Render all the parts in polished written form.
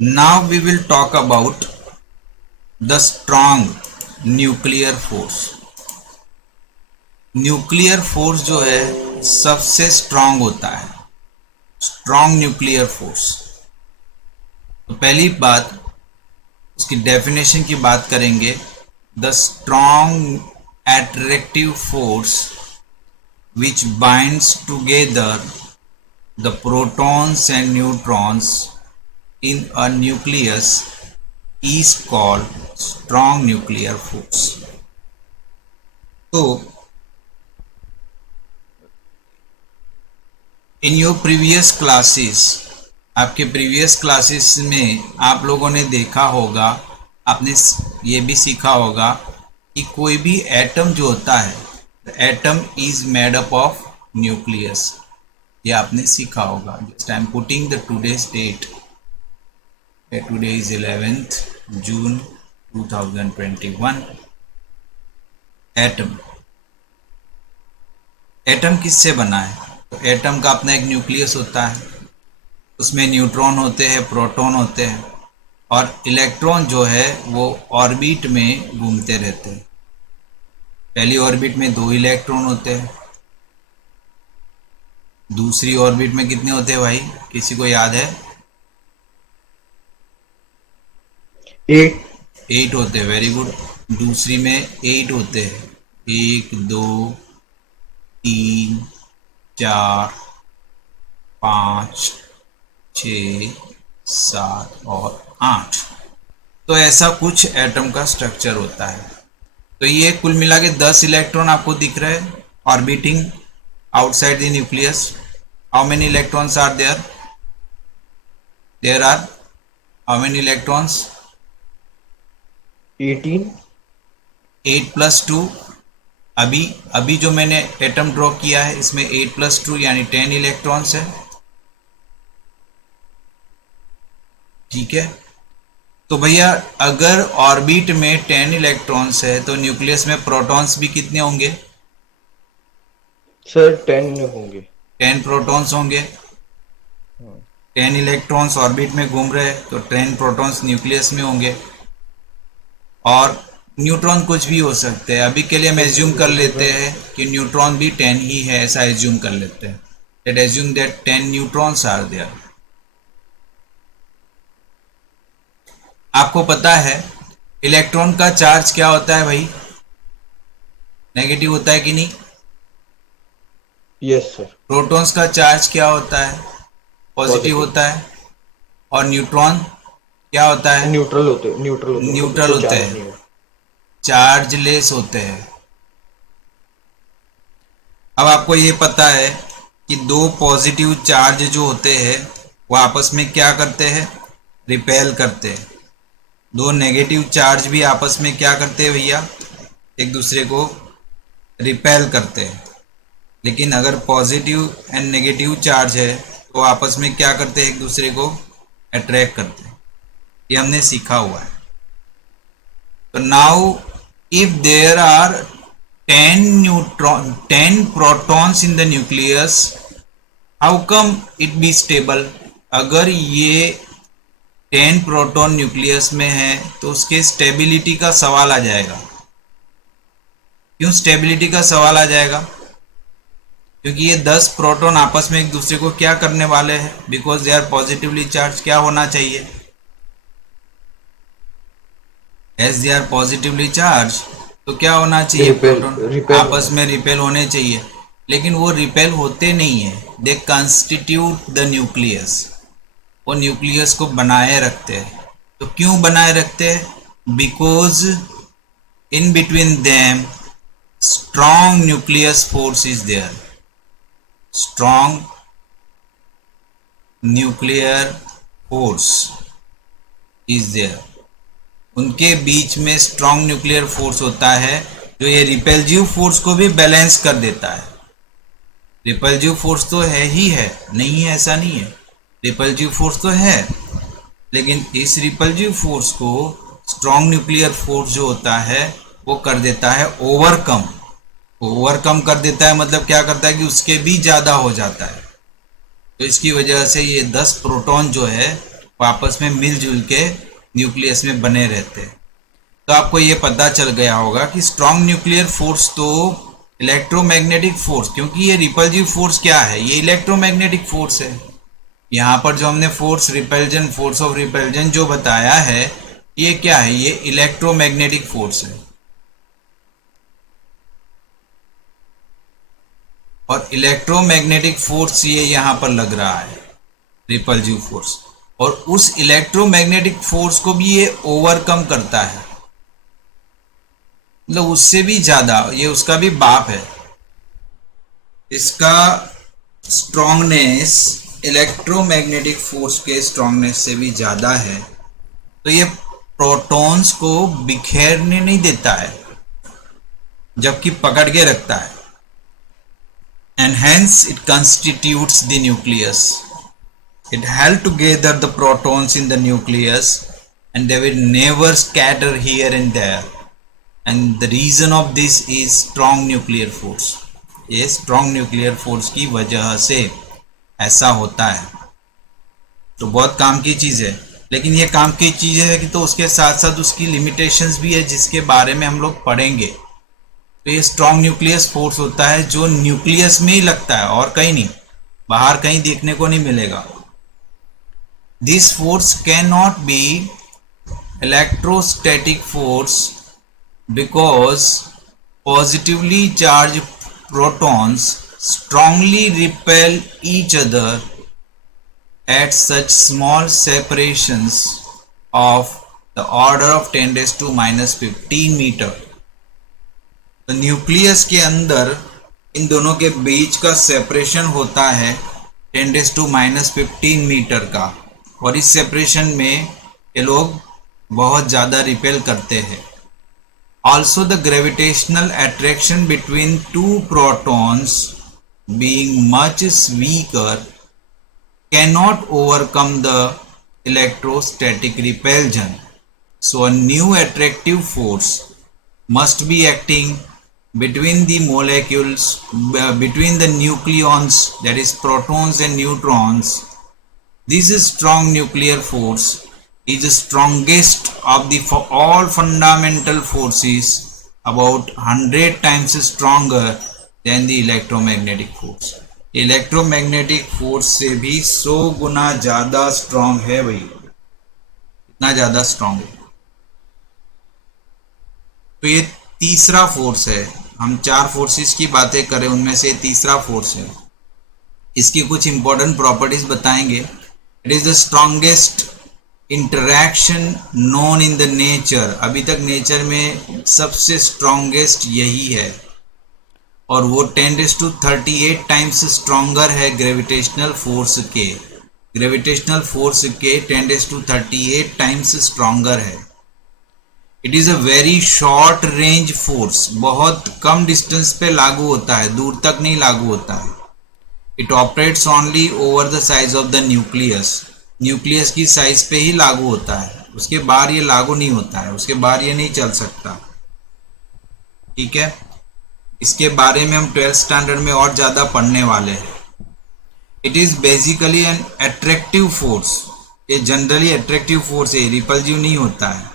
Now we will talk about the strong nuclear force. Nuclear force जो है सबसे strong होता है, स्ट्रांग न्यूक्लियर फोर्स। तो पहली बात उसकी डेफिनेशन की बात करेंगे। The strong attractive force which binds together the protons and neutrons in a nucleus is called strong nuclear force. So in your previous classes, आपके प्रीवियस क्लासेस में आप लोगों ने देखा होगा, आपने ये भी सीखा होगा कि कोई भी एटम जो होता है, atom is made up of nucleus. ये आपने सीखा होगा। Just I am putting the today's date. Today is 11th June 2021। Atom, atom किससे बना है? तो एटम का अपना एक न्यूक्लियस होता है, उसमें न्यूट्रॉन होते हैं, प्रोटॉन होते हैं, और इलेक्ट्रॉन जो है वो ऑर्बिट में घूमते रहते हैं। पहली ऑर्बिट में 2 इलेक्ट्रॉन होते हैं, दूसरी ऑर्बिट में कितने होते हैं भाई, किसी को याद है? 8 होते हैं। Very good. दूसरी में 8 होते हैं, 1 2 3 4 5 6 7 और 8। तो ऐसा कुछ एटम का स्ट्रक्चर होता है। तो ये कुल मिला के 10 इलेक्ट्रॉन आपको दिख रहे हैं orbiting outside the nucleus. How many electrons are there? There are how many electrons? 18। 8 + 2। अभी जो मैंने एटम ड्रॉ किया है इसमें 8 + 2 यानी 10 इलेक्ट्रॉन्स है। ठीक है। तो भैया अगर ऑर्बिट में 10 इलेक्ट्रॉन्स है तो न्यूक्लियस में प्रोटॉन्स भी कितने होंगे? सर 10 होंगे। 10 प्रोटॉन्स होंगे। 10 इलेक्ट्रॉन्स ऑर्बिट में घूम रहे हैं तो 10 प्रोटॉन्स न्यूक्लियस में होंगे। और न्यूट्रॉन कुछ भी हो सकते हैं। अभी के लिए हम एज्यूम कर लेते हैं कि न्यूट्रॉन भी 10 ही है, ऐसा एज्यूम कर लेते हैं। Let assume that 10 neutrons are there. आपको पता है इलेक्ट्रॉन का चार्ज क्या होता है भाई? नेगेटिव होता है कि नहीं? Yes sir. प्रोटॉन्स का चार्ज क्या होता है? पॉजिटिव होता है। और न्यूट्रॉन क्या होता है? न्यूट्रल होते हैं। न्यूट्रल होते हैं, चार्जलेस होते हैं। अब आपको ये पता है कि 2 पॉजिटिव चार्ज जो होते हैं वो आपस में क्या करते हैं? रिपेल करते हैं। 2 नेगेटिव चार्ज भी आपस में क्या करते हैं भैया? एक दूसरे को रिपेल करते हैं। लेकिन अगर पॉजिटिव एंड नेगेटिव चार्ज है तो आपस में क्या करते हैं? एक दूसरे को अट्रैक्ट करते हैं। ये हमने सीखा हुआ है। तो now if there are 10 protons in the nucleus, how come it be stable? अगर ये 10 प्रोटॉन न्यूक्लियस में है तो उसके स्टेबिलिटी का सवाल आ जाएगा। क्यों स्टेबिलिटी का सवाल आ जाएगा? क्योंकि ये 10 प्रोटॉन आपस में एक दूसरे को क्या करने वाले हैं? Because they are positively charge. क्या होना चाहिए? As they are positively charge तो क्या होना चाहिए? प्रोटॉन आपस में रिपेल होने चाहिए। लेकिन वो रिपेल होते नहीं है, दे कंस्टिट्यूट द न्यूक्लियस। वो न्यूक्लियस को बनाए रखते हैं। तो क्यों बनाए रखते हैं? Because in between them strong nucleus force is there. Strong nuclear force is there. उनके बीच में स्ट्रॉन्ग न्यूक्लियर फोर्स होता है जो ये रिपेल्सिव फोर्स को भी बैलेंस कर देता है। रिपेल्सिव फोर्स तो है ही है, नहीं है ऐसा नहीं है, रिपल्सिव फोर्स तो है, लेकिन इस रिपल्सिव फोर्स को स्ट्रॉन्ग न्यूक्लियर फोर्स जो होता है वो कर देता है ओवरकम। ओवरकम कर देता है मतलब क्या करता है कि उसके भी ज़्यादा हो जाता है। तो इसकी वजह से ये 10 प्रोटॉन जो है वो आपस में मिलजुल के न्यूक्लियस में बने रहते हैं। तो आपको ये पता चल गया होगा कि स्ट्रॉन्ग न्यूक्लियर फोर्स तो इलेक्ट्रोमैग्नेटिक फोर्स, क्योंकि ये रिपल्जिव फोर्स क्या है, ये इलेक्ट्रोमैग्नेटिक फोर्स है। यहाँ पर जो हमने force repulsion, force of repulsion जो बताया है, ये क्या है, ये इलेक्ट्रोमैग्नेटिक फोर्स है। और इलेक्ट्रोमैग्नेटिक फोर्स ये यहाँ पर लग रहा है, रिपल्जिव फोर्स, और उस इलेक्ट्रोमैग्नेटिक फोर्स को भी ये ओवरकम करता है, मतलब उससे भी ज्यादा, ये उसका भी बाप है। इसका स्ट्रॉन्गनेस इलेक्ट्रोमैग्नेटिक फोर्स के स्ट्रॉन्गनेस से भी ज्यादा है। तो ये प्रोटॉन्स को बिखेरने नहीं देता है, जबकि पकड़ के रखता है। And hence it constitutes the nucleus. It held together the protons in the nucleus and they will never scatter here and there. And the reason of this is strong nuclear force. ये strong nuclear force की वजह से ऐसा होता है। तो बहुत काम की चीज़ है, लेकिन ये काम की चीज़ है कि तो उसके साथ साथ उसकी लिमिटेशंस भी है, जिसके बारे में हम लोग पढ़ेंगे। तो ये स्ट्रॉन्ग न्यूक्लियस फोर्स होता है जो न्यूक्लियस में ही लगता है और कहीं नहीं, बाहर कहीं देखने को नहीं मिलेगा। This force cannot be electrostatic force because positively charged protons strongly repel each other at such small separations of the order of 10⁻⁻15 metre. तो न्यूक्लियस के अंदर इन दोनों के बीच का सेपरेशन होता है 10⁻⁻15 मीटर का, और इस सेपरेशन में ये लोग बहुत ज़्यादा रिपेल करते हैं। Also the gravitational attraction between two protons being much weaker cannot overcome the electrostatic repulsion. So a new attractive force must be acting between the molecules, between the nucleons, that is protons and neutrons. This strong nuclear force is the strongest of the all fundamental forces, about 100 times stronger than the electromagnetic force. Electromagnetic force से भी 100 गुना ज़्यादा strong है भाई, इतना ज़्यादा strong है। तो ये तीसरा फोर्स है। हम 4 फोर्सेस की बातें करें, उनमें से तीसरा फोर्स है। इसकी कुछ इंपॉर्टेंट प्रॉपर्टीज बताएंगे। It is the strongest interaction known in the nature. अभी तक नेचर में सबसे स्ट्रॉन्गेस्ट यही है, और वो 10⁻38 टाइम्स स्ट्रॉन्गर है ग्रेविटेशनल फोर्स के। ग्रेविटेशनल फोर्स के 10⁻38 टाइम्स स्ट्रॉन्गर है। It is a very short range force, बहुत कम डिस्टेंस पे लागू होता है, दूर तक नहीं लागू होता है। It operates only over the size of the nucleus. Nucleus की साइज पे ही लागू होता है, उसके बाहर ये लागू नहीं होता है, उसके बाहर ये नहीं चल सकता। ठीक है, इसके बारे में हम 12th स्टैंडर्ड में और ज़्यादा पढ़ने वाले हैं। It is basically an attractive force. ये जनरली अट्रैक्टिव फोर्स है, रिपल्जिव नहीं होता है।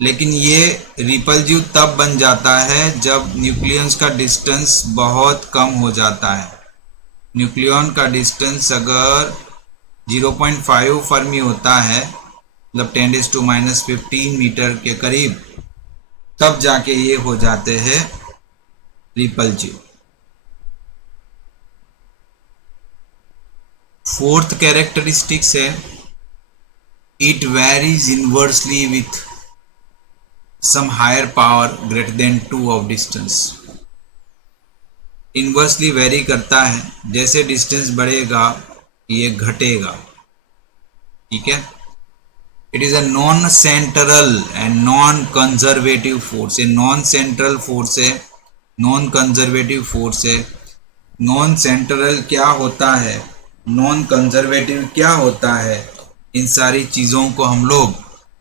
लेकिन ये रिपल्जिव तब बन जाता है जब न्यूक्लियंस का डिस्टेंस बहुत कम हो जाता है। न्यूक्लियन का डिस्टेंस अगर 0.5 फर्मी होता है, मतलब 10⁻⁻15 मीटर के करीब, तब जाके ये हो जाते हैं रिपल्जिव। फोर्थ कैरेक्टरिस्टिक्स है, it varies inversely with some higher power greater than 2 of distance। Inversely very करता है, जैसे डिस्टेंस बढ़ेगा ये घटेगा। ठीक है, it is a non central and non conservative force. ये नॉन सेंट्रल फोर्स है, नॉन कंजर्वेटिव फोर्स है। नॉन सेंट्रल क्या होता है, नॉन कंजर्वेटिव क्या होता है, इन सारी चीज़ों को हम लोग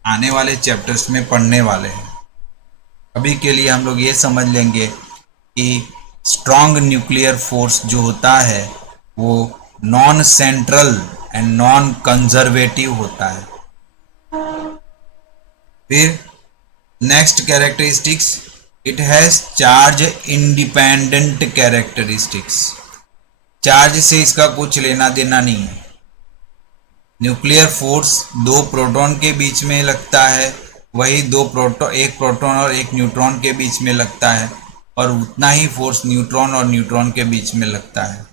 आने वाले चैप्टर्स में पढ़ने वाले हैं। अभी के लिए हम लोग ये समझ लेंगे कि स्ट्रॉन्ग न्यूक्लियर फोर्स जो होता है वो non central and non conservative होता है। फिर next characteristics, it has charge independent characteristics. Charge से इसका कुछ लेना देना नहीं है। न्यूक्लियर फोर्स दो प्रोटॉन के बीच में लगता है, वही एक प्रोटॉन और एक न्यूट्रॉन के बीच में लगता है, और उतना ही फोर्स न्यूट्रॉन और न्यूट्रॉन के बीच में लगता है।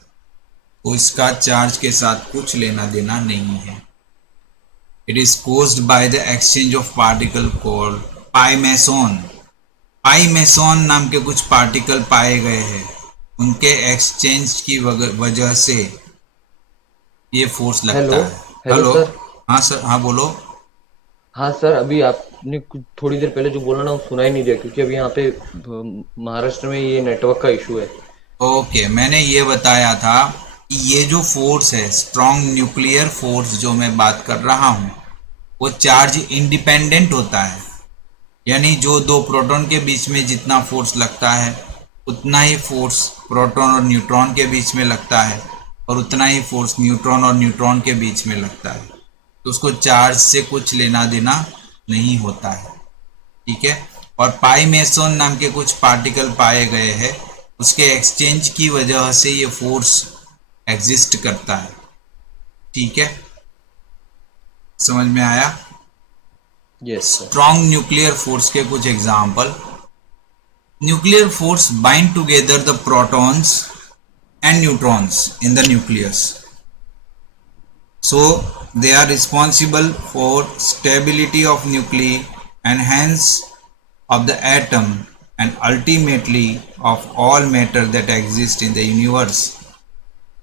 तो इसका चार्ज के साथ कुछ लेना देना नहीं है। It is caused by the exchange of particle called pi meson. Pi meson नाम के कुछ पार्टिकल पाए गए हैं, उनके एक्सचेंज की वजह से ये फोर्स लगता हेलो। है। Hello hello. सर। हाँ सर, हाँ बोलो। हाँ सर, अभी आपने कुछ थोड़ी देर पहले जो बोला ना वो सुना ही नहीं दिया, क्योंकि अभी यहाँ पे महाराष्ट्र में ये नेटवर्क का इशू है। ओके, मैंने ये बताया था कि ये जो फोर्स है, स्ट्रॉन्ग न्यूक्लियर फोर्स जो मैं बात कर रहा हूँ, वो चार्ज इंडिपेंडेंट होता है। यानी जो दो प्रोटॉन के बीच में जितना फोर्स लगता है, उतना ही फोर्स प्रोटॉन और न्यूट्रॉन के बीच में लगता है, और उतना ही फोर्स न्यूट्रॉन और न्यूट्रॉन के बीच में लगता है। तो उसको चार्ज से कुछ लेना देना नहीं होता है। ठीक है। और पाई मेसोन नाम के कुछ पार्टिकल पाए गए हैं, उसके एक्सचेंज की वजह से ये फोर्स एग्जिस्ट करता है। ठीक है, समझ में आया? Yes sir. Strong nuclear force के कुछ example. Nuclear force bind together the protons and neutrons in the nucleus, so they are responsible for stability of nuclei and hence of the atom and ultimately of all matter that exist in the universe.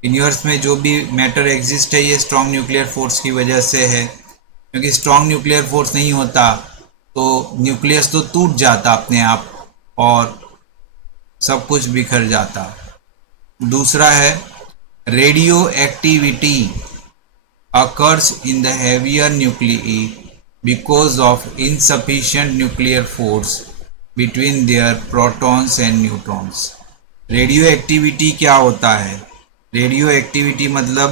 Universe में जो भी matter exist है ये strong nuclear force की वजह से है, क्योंकि स्ट्रॉन्ग न्यूक्लियर फोर्स नहीं होता तो न्यूक्लियस तो टूट जाता अपने आप और सब कुछ बिखर जाता। दूसरा है radio activity occurs in the heavier nuclei because of insufficient nuclear force between their protons and neutrons. Radio activity क्या होता है? रेडियो एक्टिविटी मतलब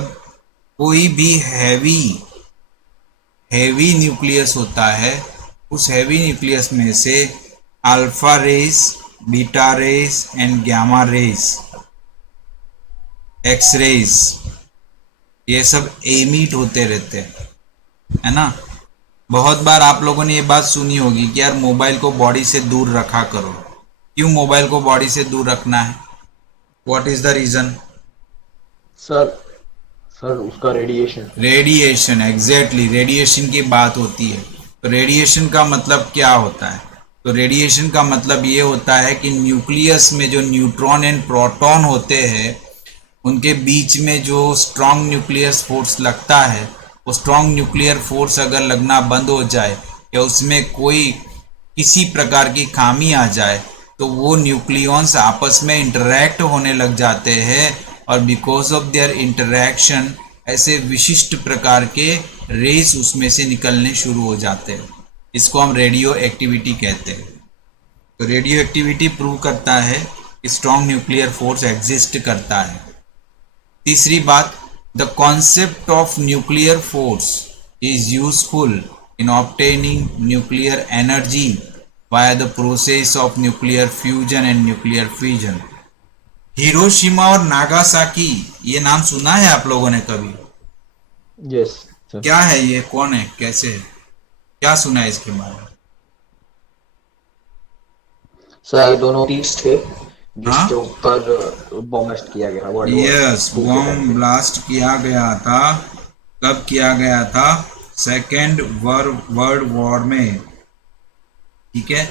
कोई भी हैवी न्यूक्लियस होता है, उस हैवी न्यूक्लियस में से alpha rays, beta rays and gamma rays, X rays, ये सब एमिट होते रहते हैं, है ना। बहुत बार आप लोगों ने ये बात सुनी होगी कि यार मोबाइल को बॉडी से दूर रखा करो। क्यों मोबाइल को बॉडी से दूर रखना है? What is the reason? Sir sir उसका रेडिएशन। रेडिएशन, एग्जैक्टली, रेडिएशन की बात होती है। तो रेडिएशन का मतलब क्या होता है? तो रेडिएशन का मतलब ये होता है कि न्यूक्लियस में जो न्यूट्रॉन एंड प्रोटॉन होते हैं, उनके बीच में जो स्ट्रॉन्ग न्यूक्लियर फोर्स लगता है, वो स्ट्रॉन्ग न्यूक्लियर फोर्स अगर लगना बंद हो जाए या उसमें कोई किसी प्रकार की खामी आ जाए तो वो न्यूक्लियॉन्स आपस में इंटरैक्ट होने लग जाते हैं, और बिकॉज ऑफ देयर इंटरैक्शन ऐसे विशिष्ट प्रकार के रेस उसमें से निकलने शुरू हो जाते हैं। इसको हम रेडियो एक्टिविटी कहते हैं। तो रेडियो एक्टिविटी प्रूव करता है कि स्ट्रॉन्ग न्यूक्लियर फोर्स एग्जिस्ट करता है। तीसरी बात, the concept of nuclear force is useful in obtaining nuclear energy via the process of nuclear fusion and nuclear fusion. Hiroshima और नागासाकी, ये नाम सुना है आप लोगों ने कभी? Yes sir. क्या है ये, कौन है, कैसे है, क्या सुना है इसके बारे में? सर ये दोनों तीस थे जिसके हाँ, ऊपर बॉम्ब ब्लास्ट किया गया वर्ल्ड वॉर यस, टू के टाइम बॉम्ब पे। ब्लास्ट किया गया था। कब किया गया था? सेकेंड वर्ल्ड वॉर में। ठीक है।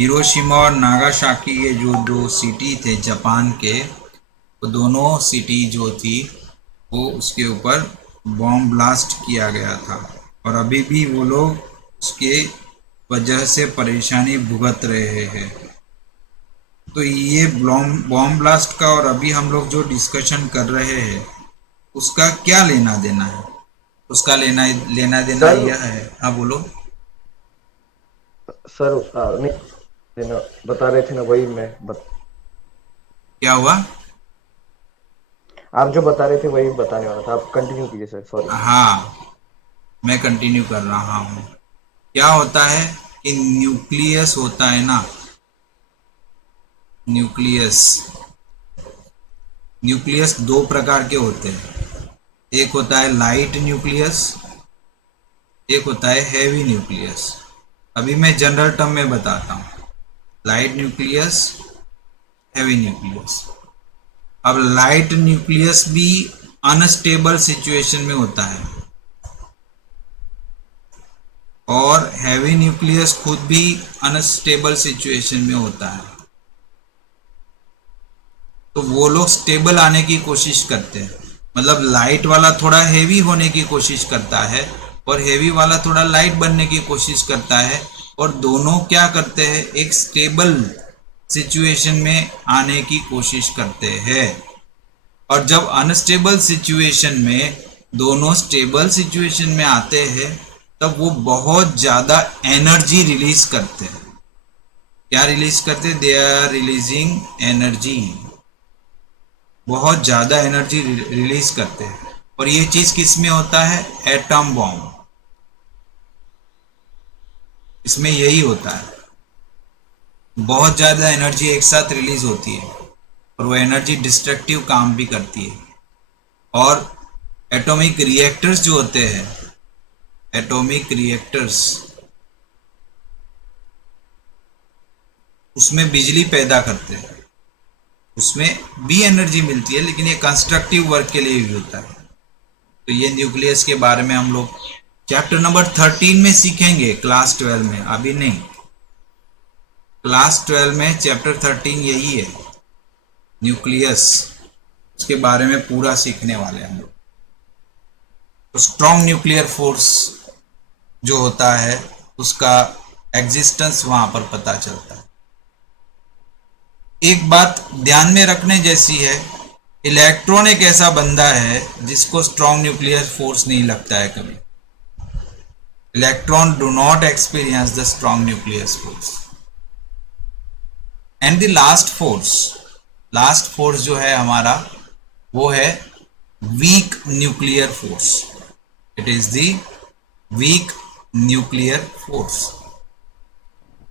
हिरोशिमा और नागासाकी, ये जो दो सिटी थे जापान के, वो दोनों सिटी जो थी वो उसके ऊपर बॉम्ब ब्लास्ट किया गया था, और अभी भी वो लोग उसके वजह से परेशानी भुगत रहे हैं। तो ये बॉम्ब ब्लास्ट का और अभी हम लोग जो डिस्कशन कर रहे हैं उसका क्या लेना देना है? उसका लेना देना सर यह है, हाँ बोलो। सर उसका नहीं बता रहे थे ना, वही मैं क्या हुआ? आप जो बता रहे थे वही बताने वाला था, आप कंटिन्यू कीजिए सर, सॉरी। हाँ, मैं कंटिन्यू कर रहा हूँ। क्या होता है कि न्यूक्लियस होता है ना, न्यूक्लियस, न्यूक्लियस दो प्रकार के होते हैं। एक होता है लाइट न्यूक्लियस, एक होता है हैवी न्यूक्लियस। अभी मैं जनरल टर्म में बताता हूँ, लाइट न्यूक्लियस, हैवी न्यूक्लियस। अब लाइट न्यूक्लियस भी अनस्टेबल सिचुएशन में होता है और हैवी न्यूक्लियस खुद भी अनस्टेबल सिचुएशन में होता है। तो वो लोग स्टेबल आने की कोशिश करते हैं, मतलब लाइट वाला थोड़ा हेवी होने की कोशिश करता है और हेवी वाला थोड़ा लाइट बनने की कोशिश करता है, और दोनों क्या करते हैं, एक स्टेबल सिचुएशन में आने की कोशिश करते हैं। और जब अनस्टेबल सिचुएशन में दोनों स्टेबल सिचुएशन में आते हैं, तब वो बहुत ज़्यादा एनर्जी रिलीज करते हैं। क्या रिलीज करते हैं? दे आर रिलीजिंग एनर्जी, बहुत ज़्यादा एनर्जी रिलीज करते हैं। और ये चीज़ किस में होता है? एटम बॉम्ब, इसमें यही होता है, बहुत ज़्यादा एनर्जी एक साथ रिलीज होती है और वो एनर्जी डिस्ट्रक्टिव काम भी करती है। और एटॉमिक रिएक्टर्स जो होते हैं, एटॉमिक रिएक्टर्स, उसमें बिजली पैदा करते हैं, उसमें भी एनर्जी मिलती है, लेकिन ये कंस्ट्रक्टिव वर्क के लिए भी होता है। तो ये न्यूक्लियस के बारे में हम लोग चैप्टर नंबर 13 में सीखेंगे, क्लास 12 में, अभी नहीं। क्लास 12 में चैप्टर 13 यही है, न्यूक्लियस, उसके बारे में पूरा सीखने वाले हैं हम लोग। तो स्ट्रॉन्ग न्यूक्लियर फोर्स जो होता है, उसका एग्जिस्टेंस वहां पर पता चलता है। एक बात ध्यान में रखने जैसी है, इलेक्ट्रॉन एक ऐसा बंदा है जिसको स्ट्रॉन्ग न्यूक्लियर फोर्स नहीं लगता है कभी। Electron do not experience the strong nuclear force. And the last force जो है हमारा, वो है week nuclear force. It is the week nuclear force.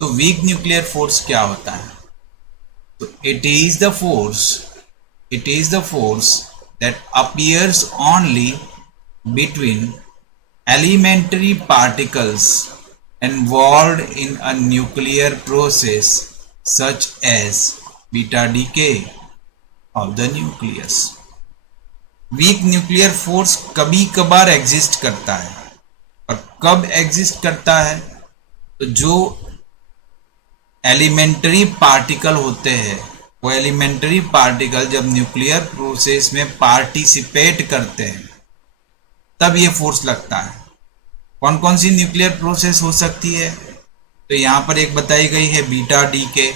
तो वीक न्यूक्लियर फोर्स क्या होता है? तो it is the force that appears only between elementary particles involved in a nuclear process such as beta decay of the nucleus. Week nuclear force कभी कभार exist करता है, और कब एग्जिस्ट करता है? तो जो एलिमेंट्री पार्टिकल होते हैं, वो एलिमेंट्री पार्टिकल जब न्यूक्लियर प्रोसेस में पार्टिसिपेट करते हैं, तब ये फोर्स लगता है। कौन कौन सी न्यूक्लियर प्रोसेस हो सकती है? तो यहाँ पर एक बताई गई है बीटा डीके।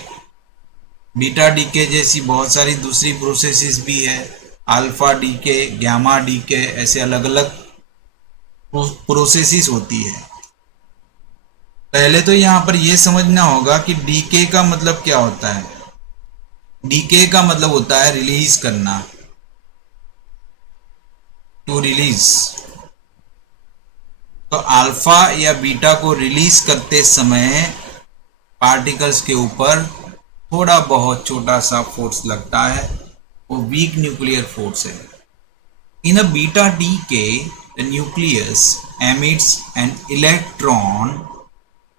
बीटा डीके जैसी बहुत सारी दूसरी प्रोसेसेस भी है, अल्फा डीके, गामा डीके, ऐसे अलग अलग प्रोसेसेस होती है। पहले तो यहां पर यह समझना होगा कि डीके का मतलब क्या होता है। डीके का मतलब होता है रिलीज करना, टू रिलीज। तो अल्फा या बीटा को रिलीज करते समय पार्टिकल्स के ऊपर थोड़ा बहुत छोटा सा फोर्स लगता है, वो वीक न्यूक्लियर फोर्स है। In a beta decay the nucleus emits an electron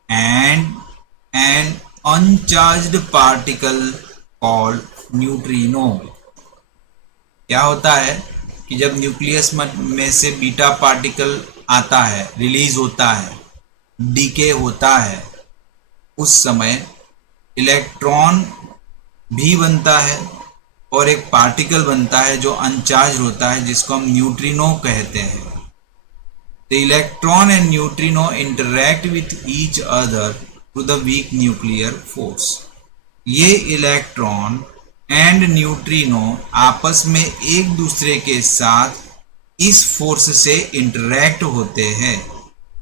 and an uncharged particle called neutrino। क्या होता है कि जब न्यूक्लियस में से बीटा पार्टिकल आता है, रिलीज होता है, डीके होता है, उस समय इलेक्ट्रॉन भी बनता है और एक पार्टिकल बनता है जो अनचार्ज होता है, जिसको हम न्यूट्रिनो कहते हैं। The electron and neutrino interact with each other through the weak nuclear force। ये इलेक्ट्रॉन एंड न्यूट्रिनो आपस में एक दूसरे के साथ इस फोर्स से इंटरैक्ट होते हैं,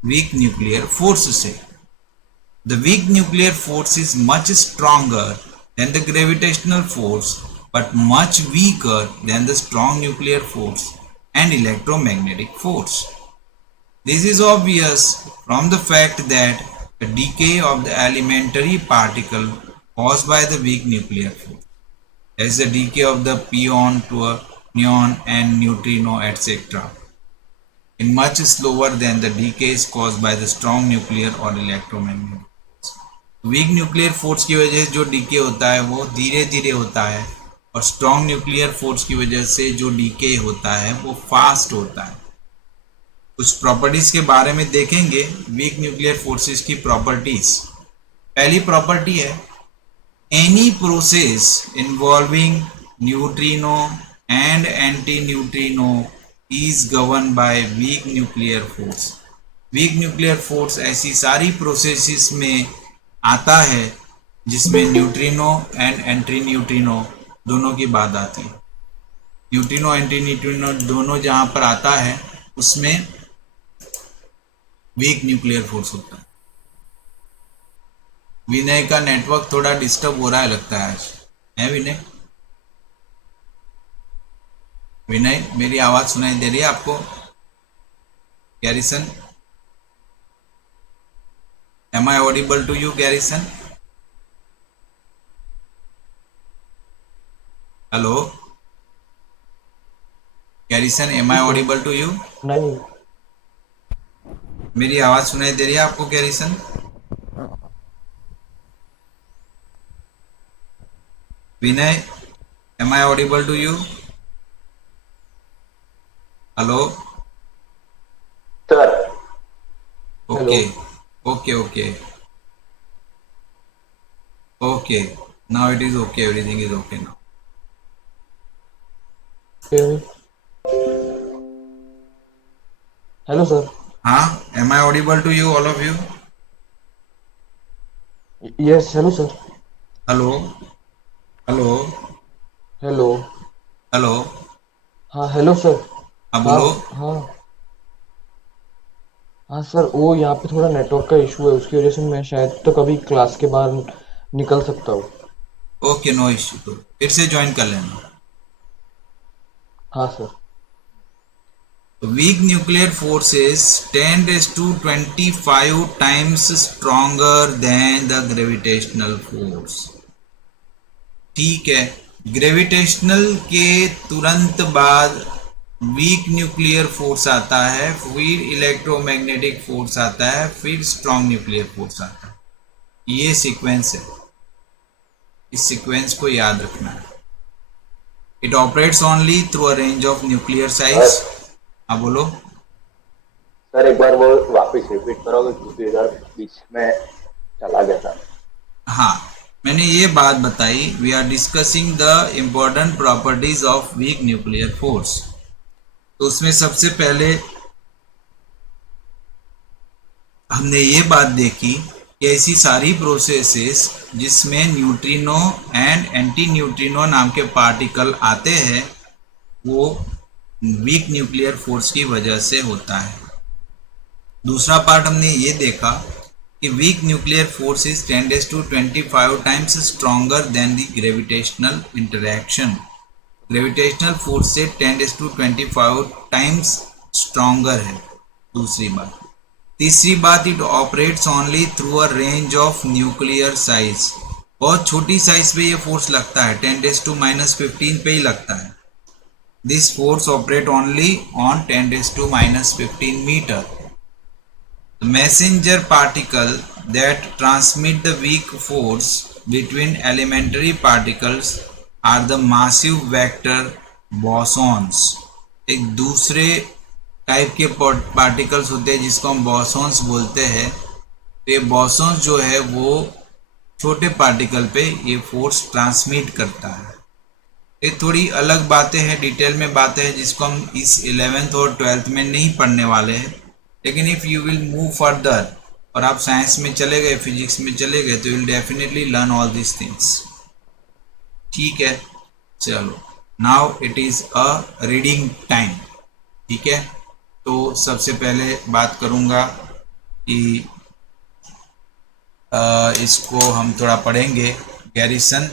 वीक न्यूक्लियर फोर्स से। The weak nuclear force is much stronger than the gravitational force but much weaker than the strong nuclear force and electromagnetic force. This is obvious from the fact that the decay of the elementary particle caused by the weak nuclear force, as the decay of the pion to a neon and neutrino etc., is much slower than the decays caused by the strong nuclear or electromagnetic. Week nuclear force की वजह से जो DK होता है वो धीरे धीरे होता है और स्ट्रॉन्ग न्यूक्लियर फोर्स की वजह से जो डीके होता है वो फास्ट होता है। कुछ प्रॉपर्टीज के बारे में देखेंगे वीक न्यूक्लियर फोर्सेस की प्रॉपर्टीज। पहली प्रॉपर्टी है any process involving neutrino and anti neutrino is govern by week nuclear force. Week nuclear force ऐसी सारी प्रोसेसेस में आता है जिसमें न्यूट्रिनो एंड एंटी न्यूट्रिनो दोनों की बात आती है। न्यूट्रिनो एंटी न्यूट्रिनो दोनों जहां पर आता है उसमें वीक न्यूक्लियर फोर्स होता है। विनय का नेटवर्क थोड़ा डिस्टर्ब हो रहा है लगता है आज, है विनय? विनय मेरी आवाज सुनाई दे रही है आपको? Garrison, am I audible to you, Garrison? Hello, Garrison, am I audible to you? नहीं। मेरी आवाज सुनाई दे रही है आपको garrison? Vinay, am I audible to you? Hello, sir. okay, okay, now it is okay, everything is okay now. Hello sir. हाँ, am I audible to you, all of you? Yes, hello sir. Hello, hello, hello. hello, हाँ hello sir. हाँ हाँ बोलो। हाँ हाँ sir, वो यहाँ पे थोड़ा नेटवर्क का इशू है, उसकी वजह से मैं शायद तो कभी क्लास के बाहर निकल सकता हूँ। ओके, नो इश्यू, तो फिर से ज्वाइन कर लेना। हाँ sir. Weak nuclear forces 10⁻25 times stronger than the gravitational force. ठीक है, ग्रेविटेशनल के तुरंत बाद वीक न्यूक्लियर फोर्स आता है, फिर इलेक्ट्रोमैग्नेटिक फोर्स आता है, फिर स्ट्रॉन्ग न्यूक्लियर फोर्स आता है। ये सीक्वेंस है, इस सीक्वेंस को याद रखना है। It operates only through a range of nuclear size. हाँ बोलो सर, एक बार वो वापस रिपीट करोगे क्योंकि इधर बीच में चला गया था। हाँ, मैंने ये बात बताई, we are discussing the important properties of weak nuclear force. तो उसमें सबसे पहले हमने ये बात देखी कि ऐसी सारी प्रोसेसेस जिसमें न्यूट्रिनो एंड एंटी न्यूट्रिनो नाम के पार्टिकल आते हैं वो वीक न्यूक्लियर फोर्स की वजह से होता है। दूसरा पार्ट हमने ये देखा कि week nuclear force is 10⁻25 times stronger than the gravitational interaction. Gravitational force से 10⁻25 टाइम्स स्ट्रॉन्गर है। दूसरी बात। तीसरी बात, it operates only through a range of nuclear size. बहुत छोटी साइज पे ये फोर्स लगता है, 10⁻⁻15 पे ही लगता है। This force operate only on 10⁻⁻15 metre. The messenger particle that transmit the weak force between elementary particles are the massive vector bosons। एक दूसरे टाइप के पार्टिकल्स होते हैं जिसको हम बॉसॉन्स बोलते हैं। तो ये बॉसॉन्स जो है वो छोटे पार्टिकल पे ये फोर्स ट्रांसमिट करता है। ये थोड़ी अलग बातें हैं, डिटेल में बातें हैं जिसको हम इस 11th और 12th में नहीं पढ़ने वाले हैं। लेकिन if you will move further और आप साइंस में चले गए, फिजिक्स में चले गए, तो you will definitely learn all this things. ठीक है, चलो now it is a reading time. ठीक है, तो सबसे पहले बात करूँगा कि इसको हम थोड़ा पढ़ेंगे। गैरिसन